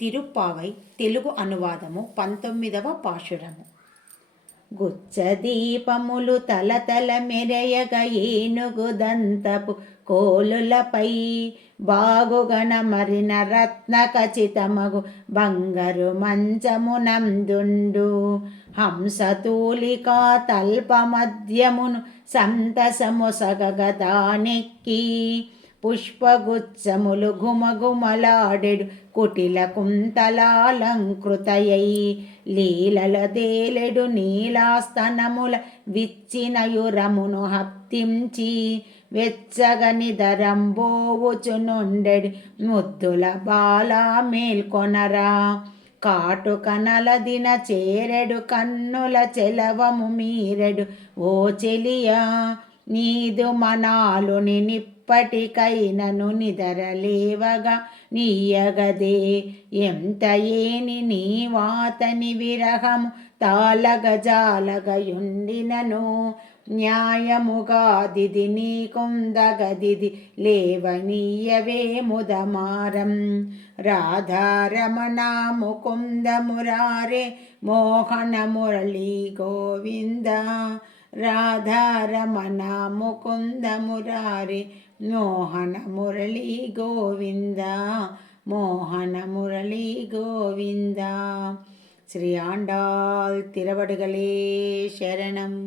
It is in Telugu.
తిరుప్పావై తెలుగు అనువాదము 19వ పాశురము. గుచ్చదీపములు తలతల మెరయగ ఏనుగు దంతపు కోలులపై బాగుగణ మరిన రత్న ఖచితమగు బంగారు మంచమునందుండు హంసతూలికా తల్ప మధ్యమును సంతసమొసగదానెక్కి పుష్పగుచ్చములు ఘుమఘుమలాడెడు కుటిల కుంతలాలంకృతయై లీలల దేలెడు నీలాస్తనముల విచ్చినయురమును హప్తించి వెచ్చగని దరంబోవుచునుండెడి ముద్దుల బాల మేల్కొనరా కాటుకనలదిన చేరెడు కన్నుల చెలవము మీరెడు ఓ చెలియా నీదు మనాలుని నిప్పటికైనను నిదరలేవగా నీయగదే ఎంత ఏని నీ వాతని విరహము తాళగజాలగయుండినను న్యాయముగాదిది నీకుందగదిది లేవనీయవే ముదమారం రాధారమణ ముకుంద మురారే మోహన మురళీ గోవింద రాధారమణ ముకుంద మురారే మోహన మురళీ గోవింద மோகன முரளி கோவிந்தா. ஸ்ரீ ஆண்டாள் திருவடிகளே சரணம்.